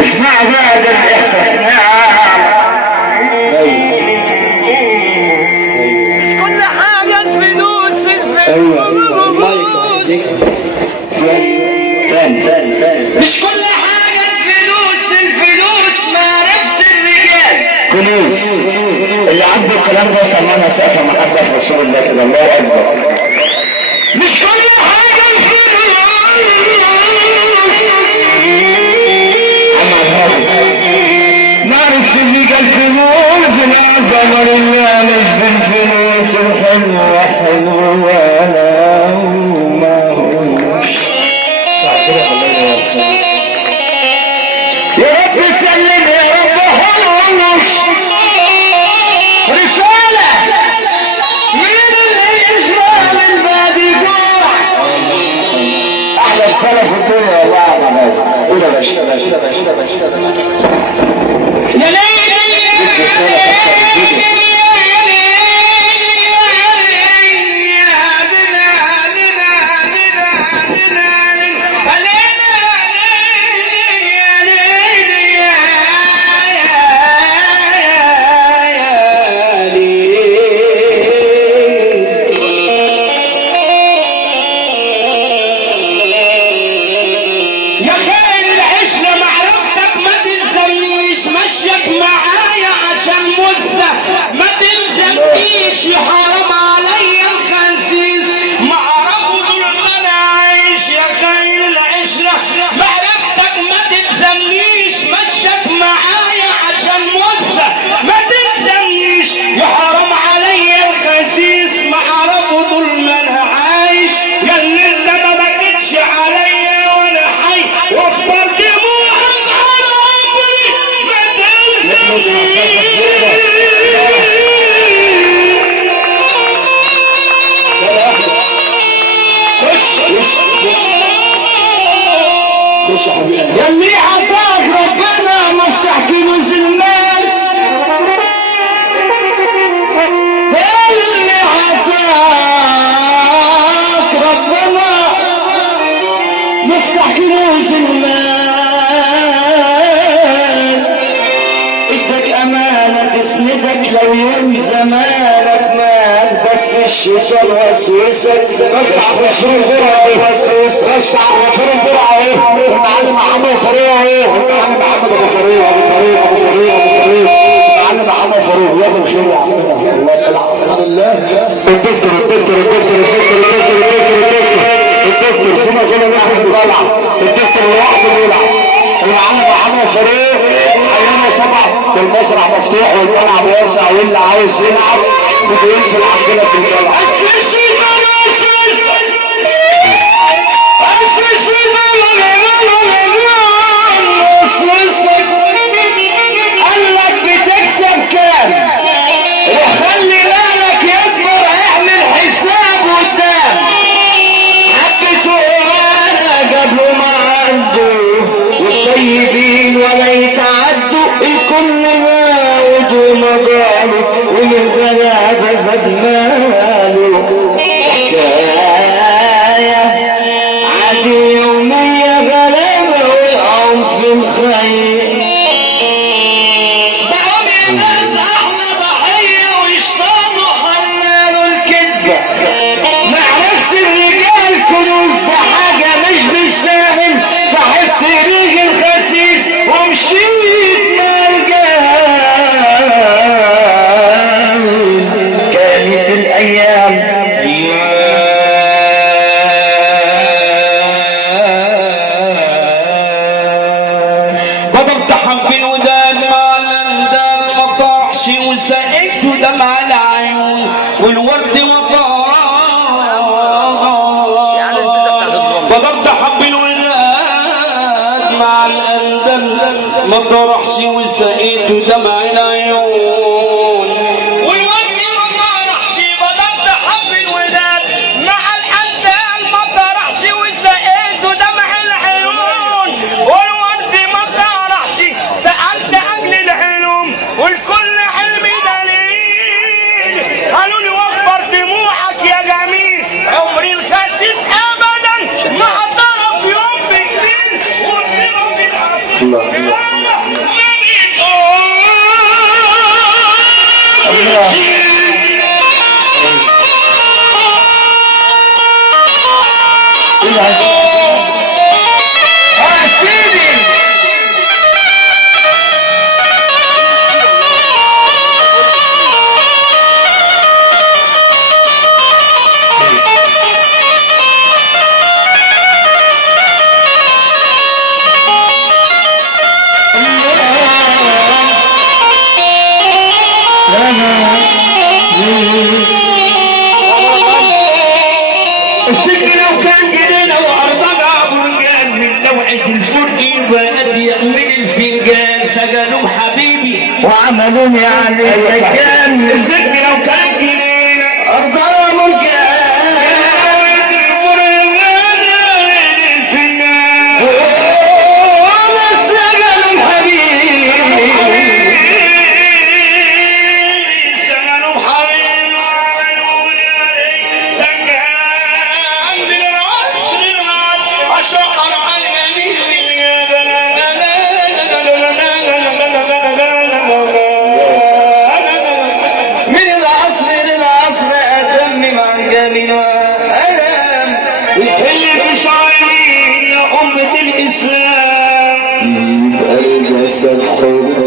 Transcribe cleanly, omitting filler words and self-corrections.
اسمع بقى ده الاحساس. مش كل حاجة الفلوس مش كل حاجة الفلوس معرفة الرجال. فلوس اللي عنده الكلام ده سمعنا سقفة محبة رسول الله كده. الله اكبر. مش كل حاجة الفلوس. نعرف تجيك الفلوس العظمة لله مش بالفلوس الحلوة حلوة ولا ما هوش. يا رب سلم يا رب حلوش. رسالة مين اللي يشبه من بعد جوع. احلى رسالة في الدنيا والله يا عماد. قول يا باشا. يا ليلي يا حرام عليا الخسيس معرفه طول ما انا عايش يا خير العشرة معرفتك ما تلزمنيش مشيك معايا عشان موسى ما تلزمنيش يا حرام عليا الخسيس معرفه طول ما انا عايش يا اللي انت ما بكتش عليا وانا حي وفر دموعك على عمري ما تلزمنيش. يلي عطاك ربنا مفتاح كنوز المال. يلي عطاك ربنا مفتاح كنوز المال. ادك امانه تسندك لو يوم زمانك مال. بس الشيطان وسوسك رشح غفور البرعه وسوس رشح غفور البرعه اهو. المعلم محمد فاروق اهو. المعلم محمد ابو فاروق المعلم محمد فاروق. يا ابو الخير يا عمنا الله يطلع سبحان الله. الدكتور سيبك كده ناخد طالعه. الدكتور لوحده بيلعب. المعلم محمد فاروق ايامنا سبعه والمسرح مفتوح والملعب واسع واللي عاوز يلعب بينزل عندنا في الملعب. قال لك بتكسب كام وخلي بالك يكبر اعمل حساب قدام. حبته انا جابوا ما عنده والطيبين ولا يتعدوا الكل ماود ومضالك ومن غلابه زاد ماله. السجن لو كان جنينه واربعه برجال من لوعه الفرق يبقى اضيق من الفنجان سجنوا حبيبي وعملوني على السجان. السجن لو كان جنينه أرضنا مرجان الإسلام يبقى الجسد حر